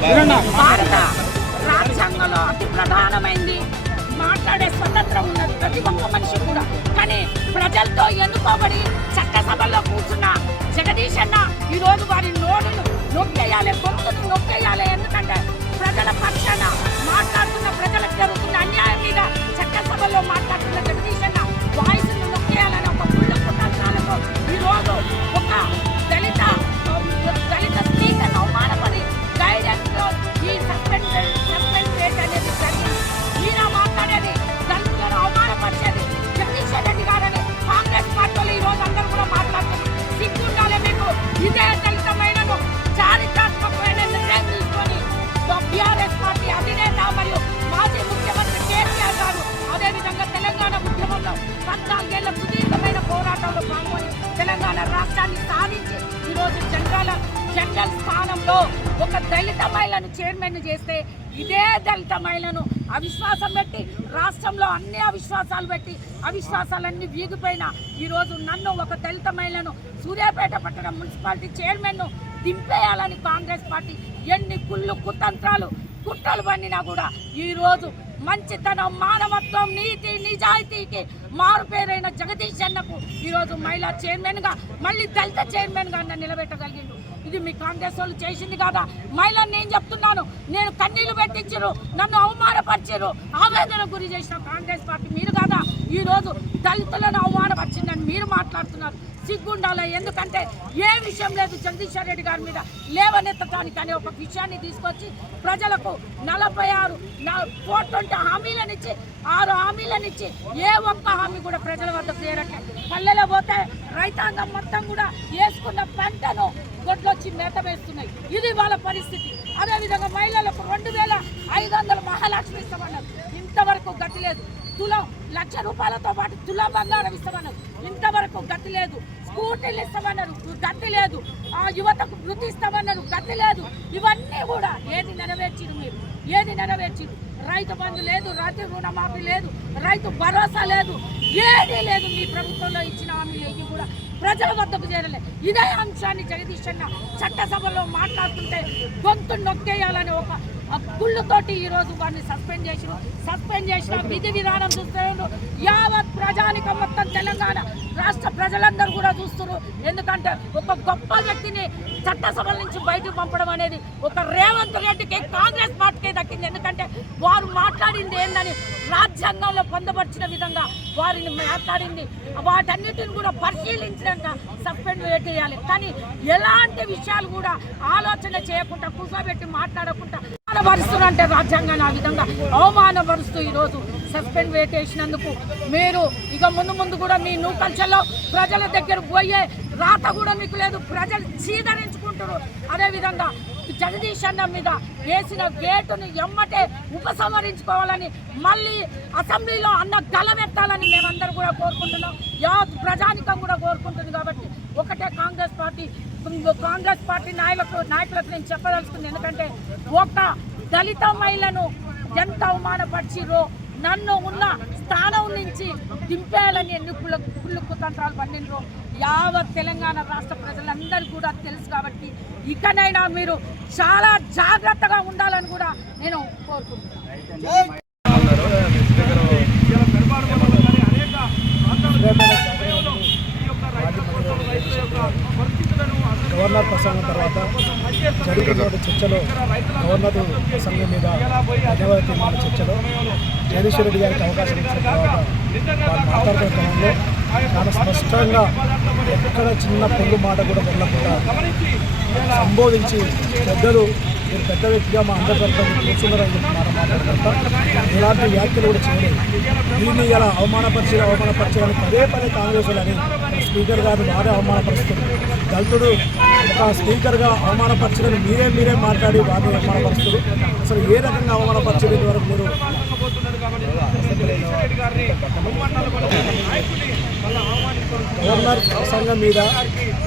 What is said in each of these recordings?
భారత రాజ్యాంగంలో అతి ప్రధానమైంది. మాట్లాడే స్వతంత్రం ఉన్నది ప్రతి ఒక్క మనిషి కూడా. కానీ ప్రజలతో ఎన్నుకోబడి చట్టసభల్లో కూర్చున్న జగదీష్ అన్న ఈ వారి నోడును నొక్కేయాలి గొంతును నొక్కేయాలి ఎందుకంటే ప్రజల పక్షాన మాట్లాడుతున్న ప్రజలకు జరుగుతున్న అన్యాయం మీద చట్టసభలో మాట్లాడుతున్న తెలంగాణ రాష్ట్రాన్ని సాధించి ఈరోజు జనరల్ జనరల్ స్థానంలో ఒక దళిత మహిళను చైర్మన్ చేస్తే ఇదే దళిత మహిళను అవిశ్వాసం పెట్టి రాష్ట్రంలో అన్ని అవిశ్వాసాలు పెట్టి అవిశ్వాసాలన్నీ వీగిపోయిన ఈరోజు నన్ను ఒక దళిత మహిళను సూర్యాపేట పట్టణ మున్సిపాలిటీ చైర్మన్ను దింపేయాలని కాంగ్రెస్ పార్టీ ఎన్ని కుళ్ళు కుతంత్రాలు కుట్రలు పండినా కూడా ఈరోజు మంచితనం మానవత్వం నీతి నిజాయితీకి మారు పేరైన జగదీష్ అన్నకు ఈరోజు మహిళా చైర్మన్గా మళ్ళీ దళిత చైర్మన్గా అన్న నిలబెట్టగలిగిండు. ఇది మీ కాంగ్రెస్ వాళ్ళు చేసింది కాదా? మహిళలు నేను చెప్తున్నాను. నేను కన్నీళ్ళు పెట్టించారు నన్ను అవమానపరిచారు ఆవేదన గురి చేసిన కాంగ్రెస్ పార్టీ మీరు కాదా? ఈరోజు దళితులను అవమానపరిచిందని మీరు మాట్లాడుతున్నారు. సిగ్గుండాలి? ఎందుకంటే ఏ విషయం లేదు జగదీశ్వర్ రెడ్డి గారి మీద లేవనెత్తడానికి అనే ఒక విషయాన్ని తీసుకొచ్చి ప్రజలకు నలభై ఆరు కోట్లంటే హామీలనిచ్చి ఆరు హామీలనిచ్చి ఏ ఒక్క హామీ కూడా ప్రజల వద్దకు చేరట్లేదు పల్లెలో పోతే రైతాంగం మొత్తం కూడా వేసుకున్న పంటను గొడ్లొచ్చి మేత వేస్తున్నాయి. ఇది వాళ్ళ పరిస్థితి. అదేవిధంగా మహిళలకు రెండు వేల ఐదు వందల మహాలక్ష్మి ఇస్తామన్నారు. ఇంతవరకు గతి లేదు. తులం లక్ష రూపాయలతో పాటు తులా బంగారం ఇస్తామన్నారు. ఇంతవరకు గతి లేదు. స్కూటీలు ఇస్తామన్నారు. గతి లేదు. ఆ యువతకు వృత్తి ఇస్తామన్నారు. గతి లేదు. ఇవన్నీ కూడా ఏది నెరవేర్చిరు మీరు? ఏది నెరవేర్చిరు? రైతు బంధు లేదు రైతు రుణమాఫీ లేదు రైతు భరోసా లేదు ఏదీ లేదు. మీ ప్రభుత్వంలో ఇచ్చిన హామీలు ఏవి కూడా ప్రజల వద్దకు చేరలేదు. ఇదే అంశాన్ని జగదీష్ అన్న చట్టసభలో మాట్లాడుతుంటే గొంతు నొక్కేయాలని ఒక కుళ్ళుతోటి ఈ రోజు వారిని సస్పెండ్ చేసిన సస్పెండ్ చేసిన విధి విధానం చూస్తున్నారు యావత్ ప్రజానికం మొత్తం తెలంగాణ రాష్ట్ర ప్రజలందరూ కూడా చూస్తున్నారు. ఎందుకంటే ఒక గొప్ప వ్యక్తిని చట్టసభల నుంచి బయటకు పంపడం అనేది ఒక రేవంత్ రెడ్డికి కాంగ్రెస్ పార్టీకి దక్కింది. ఎందుకంటే వారు మాట్లాడింది ఏందని రాజ్యాంగంలో పొందపరిచిన విధంగా వారిని మాట్లాడింది. వాటన్నిటిని కూడా పరిశీలించినాక సస్పెండ్ వేటేయాలి. కానీ ఎలాంటి విషయాలు కూడా ఆలోచన చేయకుండా కూర్చోబెట్టి మాట్లాడకుండా అవమానపరుస్తున్నారు అంటే రాజ్యాంగాన్ని ఆ విధంగా అవమానపరుస్తూ ఈరోజు సస్పెండ్ వేటేసినందుకు మీరు ఇక ముందు ముందు కూడా మీ నూకల్చల్లో ప్రజల దగ్గర పోయే రాత కూడా మీకు లేదు. ప్రజలు చీదరించుకుంటారు అదేవిధంగా జగదీష్ అన్న మీద వేసిన గేటును ఎమ్మటే ఉపసంహరించుకోవాలని మళ్ళీ అసెంబ్లీలో అన్న గలమెత్తాలని మేమందరూ కూడా కోరుకుంటున్నాం. యావత్ ప్రజానికం కూడా కోరుకుంటుంది కాబట్టి ఒకటే కాంగ్రెస్ పార్టీ. కాంగ్రెస్ పార్టీ నాయకులకు నాయకులకు నేను చెప్పదలుచుకుంది. ఎందుకంటే ఒక దళిత మహిళను ఎంత అవమానపరిచిరో నన్ను ఉన్న స్థానం నుంచి దింపేయాలని ఎన్ని కుళ్ళ కుళ్ళు కుతంత్రాలు పండినరో యావత్ తెలంగాణ రాష్ట్ర ప్రజలందరూ కూడా తెలుసు కాబట్టి ఇకనైనా మీరు చాలా జాగ్రత్తగా ఉండాలని కూడా నేను కోరుకుంటున్నాను గవర్నర్ ప్రసంగం తర్వాత జరుగుతున్న చర్చలో గవర్నర్ ప్రసంగం మీద ధన్యవాద తీర్మాన చర్చలో జగదీశ్వర రెడ్డి గారికి అవకాశం ఇచ్చిన తర్వాత వారు మాట్లాడుతున్న క్రమంలో చాలా స్పష్టంగా ఎక్కడ చిన్న పొంగు మాట కూడా వెళ్ళకుండా సంబోధించి పెద్దలు మీరు పెద్ద వ్యక్తిగా మా అందరి తరఫున కూర్చున్నారని చెప్పి మాట మాట్లాడుకుంటా ఎలాంటి వ్యాఖ్యలు కూడా చేయలేదు. దీన్ని ఇలా అవమానపరిచే అవమానపరిచే పదే పదే కాంగ్రెస్ వాళ్ళని స్పీకర్ గారు బాగా అవమానపరుస్తుంది దళితుడు స్పీకర్గా అవమానపరచడం మీరే మీరే మాట్లాడి వారిని అవమానపరుస్తారు అసలు ఏ రకంగా అవమానపరిచేది వరకు మీరు? గవర్నర్ ప్రసంగం మీద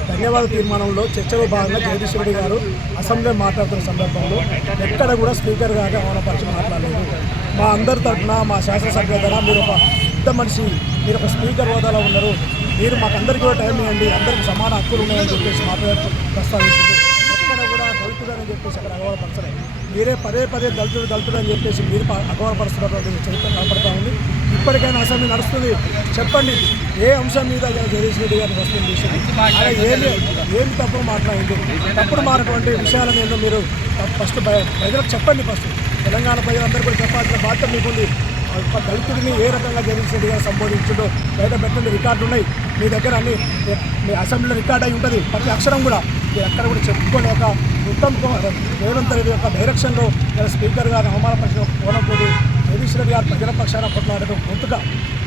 ధన్యవాద తీర్మానంలో చర్చలో భాగంగా జగదీశ్వర రెడ్డి గారు అసెంబ్లీ మాట్లాడుతున్న సందర్భంలో ఎక్కడ కూడా స్పీకర్ గారు అవమానపరిచి మాట్లాడలేదు. మా అందరి తరఫున మా శాసనసభ్యుల ద్వారా మీరు ఒక పెద్ద మనిషి మీరు ఒక స్పీకర్ హోదాలో ఉన్నారు. మీరు మాకు అందరికీ కూడా టైం ఇవ్వండి. అందరికీ సమాన హక్కులు ఉన్నాయని చెప్పేసి మాట్లాడుతూ ప్రస్తావిస్తుంది ఎక్కడ కూడా దళితులు దళితుడు అని చెప్పేసి అక్కడ అగౌరవపరచలేదు మీరే పదే పదే దళితుడు దళితుడు అని చెప్పేసి మీరు ప- అగౌరవపరుస్తున్నటువంటి చరిత్ర కనపడతా ఉంది. ఇప్పటికైనా అసెంబ్లీ నడుస్తుంది. చెప్పండి ఏ అంశం మీద జగదీష్ రెడ్డి గారిని వస్తుంది చేసింది ఆయన ఏమి ఏమి తప్పుడు మాట్లాడింది తప్పుడు మారినటువంటి విషయాల మీద మీరు ఫస్ట్ ప్రజలకు చెప్పండి ఫస్ట్. తెలంగాణ ప్రజలందరూ కూడా చెప్పాల్సిన బాధ్యత మీకుంది. దళితుడిని ఏ రకంగా జగదీష్ సంబోధించడో బయట పెట్టండి రికార్డులు ఉన్నాయి. మీ దగ్గర అన్ని మీ అసెంబ్లీలో రికార్డ్ అయి ఉంటుంది. ప్రతి అక్షరం కూడా. మీరు అక్కడ కూడా చెప్పుకోలేక ఉత్తమ్ కుమార్ రేవంత్ రెడ్డి యొక్క డైరెక్షన్లో స్పీకర్ గారు అవమానపరిచిన కోణంతో జగదీష్ రెడ్డి గారు ప్రజల పక్షాన కొట్లాడటం గొంతుగా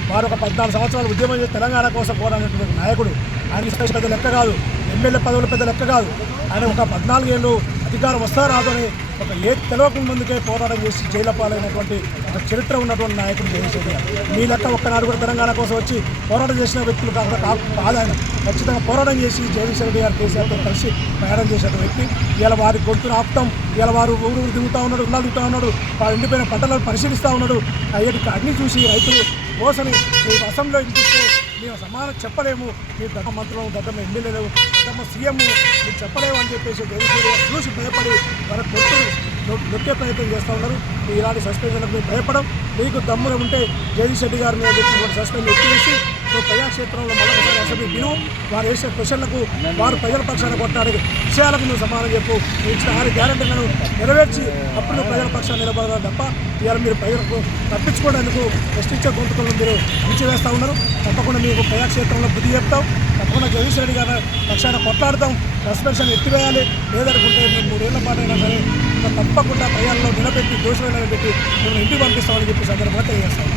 వారు ఒక పద్నాలుగు సంవత్సరాలు ఉద్యమం చేసి తెలంగాణ కోసం పోరాడినటువంటి నాయకుడు. ఆయన పెద్ద లెక్క కాదు. ఎమ్మెల్యే పదవులు పెద్ద లెక్క కాదు. ఆయన ఒక పద్నాలుగేళ్ళు అధికారం వస్తా అని ఒక ఏ తెలవకుండా ముందుకే పోరాటం చేసి జైల పాలైనటువంటి ఒక చరిత్ర ఉన్నటువంటి నాయకుడు జగదీష్ మీ లెక్క ఒక్కనాడు కూడా తెలంగాణ కోసం వచ్చి పోరాటం చేసిన వ్యక్తులు కాకుండా కాదు ఆయన ఖచ్చితంగా పోరాటం చేసి జగదీష్ రెడ్డి గారు కేసీఆర్తో కలిసి ప్రయాణం చేసిన వ్యక్తి. ఇలా వారి గొంతును ఆపుతాం. ఇలా వారు ఊరు దిగుతూ ఉన్నాడు ఉల్లా దిగుతూ ఉన్నాడు వారు ఎండిపోయిన పంటలను పరిశీలిస్తూ ఉన్నాడు. అయ్యటి అన్ని చూసి రైతులు కోసని మీరు మేము సమానం చెప్పలేము. మీరు గత మంత్రులు గతం ఎమ్మెల్యేలు గతంలో సీఎం మీరు చెప్పలేము అని చెప్పేసి జగదీష్ చూసి భయపడి వారి గొంతులు నొక్కే ప్రయత్నం చేస్తూ ఉన్నారు. మీ ఇలాంటి సస్పెన్షన్లకు మీరు భయపడం. మీకు దమ్ములు ఉంటే జగదీష్ రెడ్డి గారి మీద సస్పెండ్ ఎత్తివేసి సో ప్రజాక్షేత్రంలో మరొకసారి అసెంబ్లీ విలువ వారు వేసే క్వశ్చన్లకు వారు ప్రజల పక్షాన కొట్టాడు విషయాలకు నువ్వు సమానం చెప్పు. నువ్వు ఇచ్చిన ఆరు గ్యారంటీలను నెరవేర్చి అప్పుడు నువ్వు ప్రజల పక్షాన్ని నిలబడాలి తప్ప ఇవాళ మీరు ప్రజలకు తప్పించుకోవడానికి ప్రశ్నించే గొంతుకులను మీరు విడిచివేస్తూ ఉన్నారు. తప్పకుండా మీకు ప్రజాక్షేత్రంలో బుద్ధి చెప్తాం. తప్పకుండా జగదీష్ రెడ్డి గారి పక్షాన కొట్లాడతాం. సస్పెన్షన్ ఎత్తివేయాలి. లేదనుకుంటే మేము మూడేళ్ళ పాటైనా సరే తప్పకుండా ప్రజల్లో నిలబెట్టి దోషులను నిలబెట్టి మేము ఇంటికి పంపిస్తామని చెప్పి సందర్భంగా తెలియజేస్తాం.